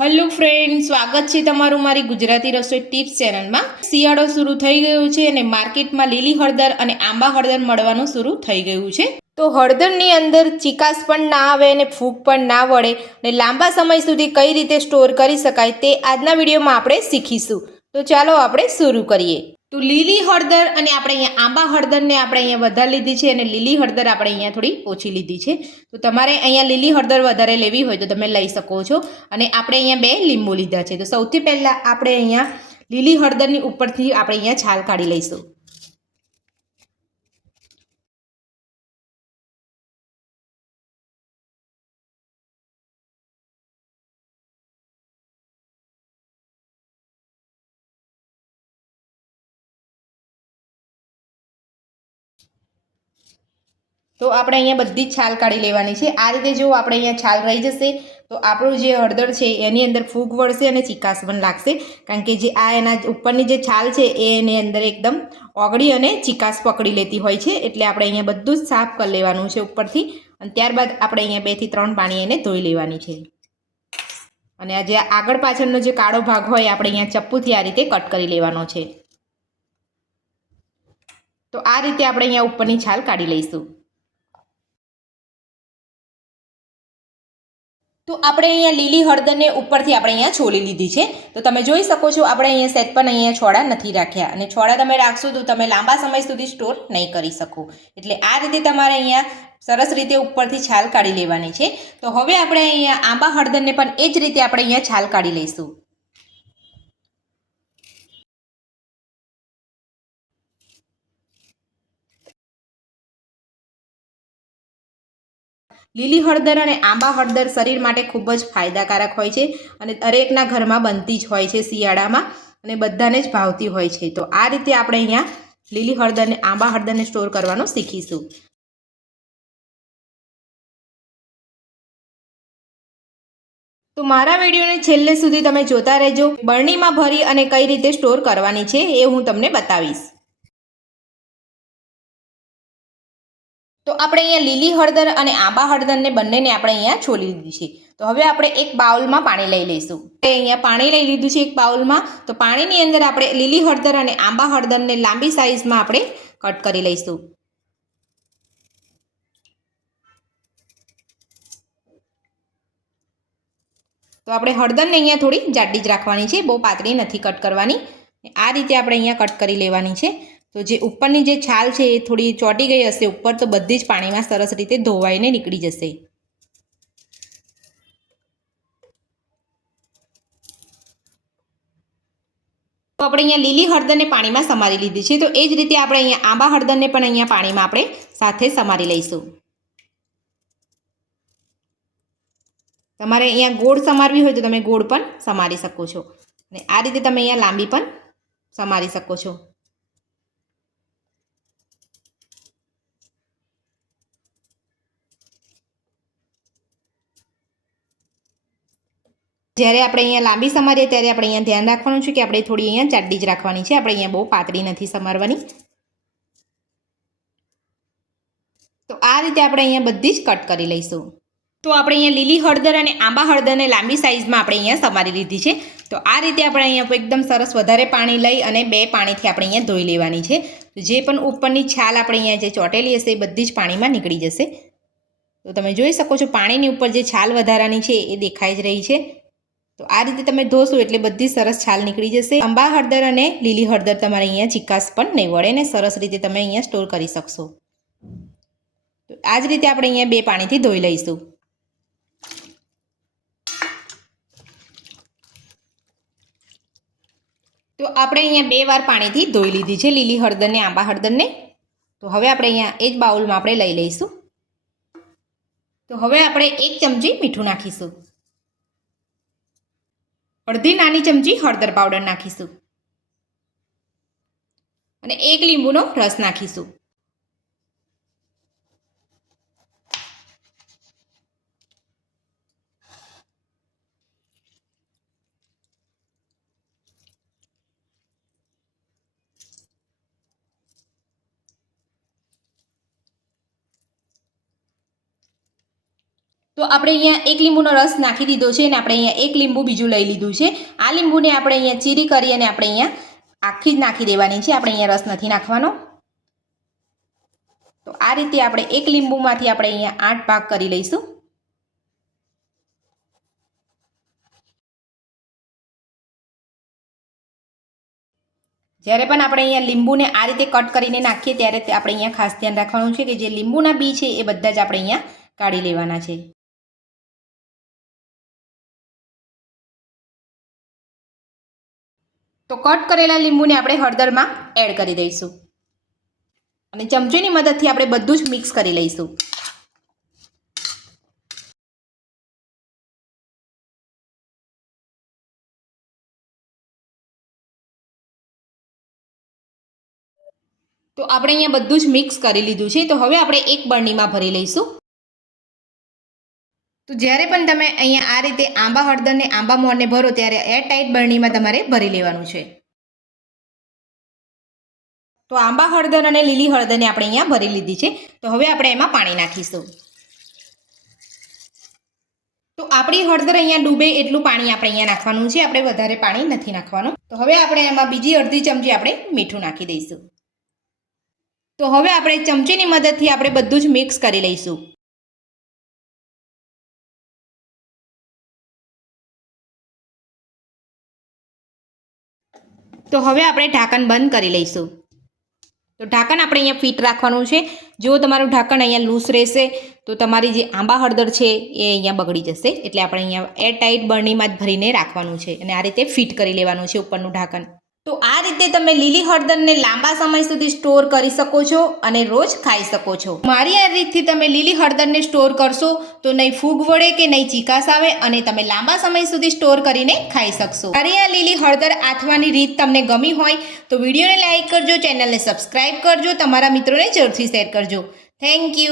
Hello friend સ્વાગત છે તમારું મારી ગુજરાતી રસોઈ ટિપ્સ ચેનલમાં શિયાળો શરૂ થઈ ગયો છે અને માર્કેટમાં લીલી હળદર અને આંબા હળદર મળવાનું શરૂ થઈ ગયું છે. તો હળદરની અંદર ચિકાસ પણ ના આવે અને ફૂગ પણ ના વળે અને લાંબા સમય સુધી કઈ રીતે સ્ટોર કરી શકાય તે આજના વિડીયોમાં આપણે શીખીશું. તો ચાલો આપણે શરૂ કરીએ. તો લીલી હળદર અને આપણે અહીંયા આંબા હળદરને આપણે અહીંયા વધારે લીધી છે અને લીલી હળદર આપણે અહીંયા થોડી ઓછી લીધી છે. તો તમારે અહીંયા લીલી હળદર વધારે લેવી હોય તો તમે લઈ શકો છો. અને આપણે અહીંયા બે લીંબુ લીધા છે. તો સૌથી પહેલાં આપણે અહીંયા લીલી હળદરની ઉપરથી આપણે અહીંયા છાલ કાઢી લઈશું. તો આપણે અહીંયા બધી જ છાલ કાઢી લેવાની છે. આ રીતે જો આપણે અહીંયા છાલ રહી જશે, તો આપણું જે હળદર છે એની અંદર ફૂગ વળશે અને ચિકાસ પણ લાગશે. કારણ કે જે આ એના ઉપરની જે છાલ છે, એ એની અંદર એકદમ ઓગળી અને ચિકાસ પકડી લેતી હોય છે. એટલે આપણે અહીંયા બધું જ સાફ કરી લેવાનું છે ઉપરથી. અને ત્યારબાદ આપણે અહીંયા બેથી ત્રણ પાણી એને ધોઈ લેવાની છે. અને આ જે આગળ પાછળનો જે કાળો ભાગ હોય, આપણે અહીંયા ચપ્પુથી આ રીતે કટ કરી લેવાનો છે. તો આ રીતે આપણે અહીંયા ઉપરની છાલ કાઢી લઈશું. તો આપણે અહીંયા લીલી હળદરને ઉપરથી આપણે અહીંયા છોલી લીધી છે. તો તમે જોઈ શકો છો, આપણે અહીંયા સેટ પણ અહીંયા છોડા નથી રાખ્યા. અને છોડા તમે રાખશો તો તમે લાંબા સમય સુધી સ્ટોર નહીં કરી શકો. એટલે આ રીતે તમારે અહીંયા સરસ રીતે ઉપરથી છાલ કાઢી લેવાની છે. તો હવે આપણે અહીંયા આંબા હળદરને પણ એ જ રીતે આપણે અહીંયા છાલ કાઢી લઈશું. લીલી હળદર અને આંબા હળદર શરીર માટે ખૂબ જ ફાયદાકારક હોય છે અને દરેકના ઘરમાં બનતી જ હોય છે શિયાળામાં અને બધાને જ ભાવતી હોય છે. તો આ રીતે આપણે અહીંયા લીલી હળદરને આંબા હળદરને સ્ટોર કરવાનું શીખીશું. તો મારા વિડીયોને છેલ્લે સુધી તમે જોતા રહેજો. બરણીમાં ભરી અને કઈ રીતે સ્ટોર કરવાની છે એ હું તમને બતાવીશ. આપણે અહીંયા લીલી હળદર અને આંબા હળદરને બંનેને આપણે અહીંયા છોલી લીધી છે. તો હવે આપણે એક બાઉલમાં પાણી લઈ લઈશું. અહીંયા પાણી લઈ લીધું છે એક બાઉલમાં. તો પાણીની અંદર આપણે લીલી હળદર અને આંબા હળદરને લાંબી સાઈઝમાં આપણે કટ કરી લઈશું. તો આપણે હળદરને અહીંયા થોડી જાડી જ રાખવાની છે. બહુ પાતળી નથી કટ કરવાની. આ રીતે આપણે અહીંયા કટ કરી લેવાની છે. તો જે ઉપરની જે છાલ છે એ થોડી ચોંટી ગઈ હશે ઉપર, તો બધી જ પાણીમાં સરસ રીતે ધોવાઈને નીકળી જશે. તો આપણે અહીંયા લીલી હળદરને પાણીમાં સમારી લીધી છે. તો એ જ રીતે આપણે અહીંયા આંબા હળદરને પણ અહીંયા પાણીમાં આપણે સાથે સમારી લઈશું. તમારે અહીંયા ગોળ સમારવી હોય તો તમે ગોળ પણ સમારી શકો છો. અને આ રીતે તમે અહીંયા લાંબી પણ સમારી શકો છો. જ્યારે આપણે અહીંયા લાંબી સમારીએ ત્યારે આપણે અહીંયા ધ્યાન રાખવાનું છે કે આપણે થોડી અહીંયા જાડી જ રાખવાની છે. આપણે અહીંયા બહુ પાતળી નથી સમારવાની. તો આ રીતે આપણે અહીંયા બધી જ કટ કરી લઈશું. તો આપણે અહીંયા લીલી હળદર અને આંબા હળદરને લાંબી સાઇઝમાં આપણે અહીંયા સમારી લીધી છે. તો આ રીતે આપણે અહીંયા એકદમ સરસ વધારે પાણી લઈ અને બે પાણીથી આપણે અહીંયા ધોઈ લેવાની છે. જે પણ ઉપરની છાલ આપણે અહીંયા જે ચોટેલી હશે એ બધી જ પાણીમાં નીકળી જશે. તો તમે જોઈ શકો છો પાણીની ઉપર જે છાલ વધારાની છે એ દેખાઈ જ રહી છે. તો આ રીતે તમે ધોશો એટલે બધી સરસ છાલ નીકળી જશે. આંબા હળદર અને લીલી હળદર તમારે અહીંયા ચિકાસ પણ નહીં વળે ને સરસ રીતે તમે અહીંયા સ્ટોર કરી શકશો. તો આ જ રીતે આપણે અહીંયા બે પાણીથી ધોઈ લઈશું. તો આપણે અહીંયા બે વાર પાણીથી ધોઈ લીધી છે, લીલી હળદરને, આંબા હળદરને. તો હવે આપણે અહીંયા એ જ બાઉલમાં આપણે લઈ લઈશું. તો હવે આપણે એક ચમચી મીઠું નાખીશું. અડધી નાની ચમચી હળદર પાવડર નાખીશું. અને એક લીંબુનો રસ નાખીશું. તો આપણે અહીંયા એક લીંબુનો રસ નાખી દીધો છે અને આપણે અહીંયા એક લીંબુ બીજું લઈ લીધું છે. આ લીંબુને આપણે અહીંયા ચીરી કરી અને આપણે અહીંયા આખી જ નાખી દેવાની છે. આપણે અહીંયા રસ નથી નાખવાનો. તો આ રીતે આપણે એક લીંબુમાંથી આપણે અહીંયા આઠ ભાગ કરી લઈશું. જ્યારે પણ આપણે અહીંયા લીંબુને આ રીતે કટ કરીને નાખીએ ત્યારે આપણે અહીંયા ખાસ ધ્યાન રાખવાનું છે કે જે લીંબુના બી છે એ બધા જ આપણે અહીંયા કાઢી લેવાના છે. તો કટ કરેલા લીંબુને આપણે હળદરમાં એડ કરી દઈશું. અને ચમચીની મદદથી આપણે બધું જ મિક્સ કરી લઈશું. તો આપણે અહીંયા બધું જ મિક્સ કરી લીધું છે. તો હવે આપણે એક બરણીમાં ભરી લઈશું. તો જ્યારે પણ તમે અહીંયા આ રીતે આંબા હળદરને, આંબા મોરને ભરો ત્યારે એર ટાઈટ બરણીમાં તમારે ભરી લેવાનું છે. તો આંબા હળદર અને લીલી હળદરને આપણે અહીંયા ભરી લીધી છે. તો હવે આપણે એમાં પાણી નાખીશું. તો આપણી હળદર અહીંયા ડૂબે એટલું પાણી આપણે અહીંયા નાખવાનું છે. આપણે વધારે પાણી નથી નાખવાનું. તો હવે આપણે એમાં બીજી અડધી ચમચી આપણે મીઠું નાખી દઈશું. તો હવે આપણે ચમચીની મદદથી આપણે બધું જ મિક્સ કરી લઈશું. તો હવે આપણે ઢાંકણ બંધ કરી લઈશું. તો ઢાંકણ આપણે અહીંયા ફિટ રાખવાનું છે. જો તમારું ઢાંકણ અહીંયા લૂઝ રહેશે, તો તમારી જે આંબા હળદર છે એ અહીંયા બગડી જશે. એટલે આપણે અહીંયા એર ટાઈટ બરણીમાં જ ભરીને રાખવાનું છે. અને આ રીતે ફિટ કરી લેવાનું છે ઉપરનું ઢાંકણ. તો આ રીતે તમે લીલી હળદરને લાંબા સમય સુધી સ્ટોર કરી શકો છો અને રોજ ખાઈ શકો છો. મારી આ રીતથી તમે લીલી હળદરને સ્ટોર કરશો તો નહીં ફૂગ વળે કે નહીં ચીકાસ આવે અને તમે લાંબા સમય સુધી સ્ટોર કરીને ખાઈ શકશો. મારી આ લીલી હળદર આથવાની રીત તમને ગમી હોય તો વિડીયોને લાઇક કરજો, ચેનલને સબસ્ક્રાઇબ કરજો, તમારા મિત્રોને જરૂરથી શેર કરજો. Thank you.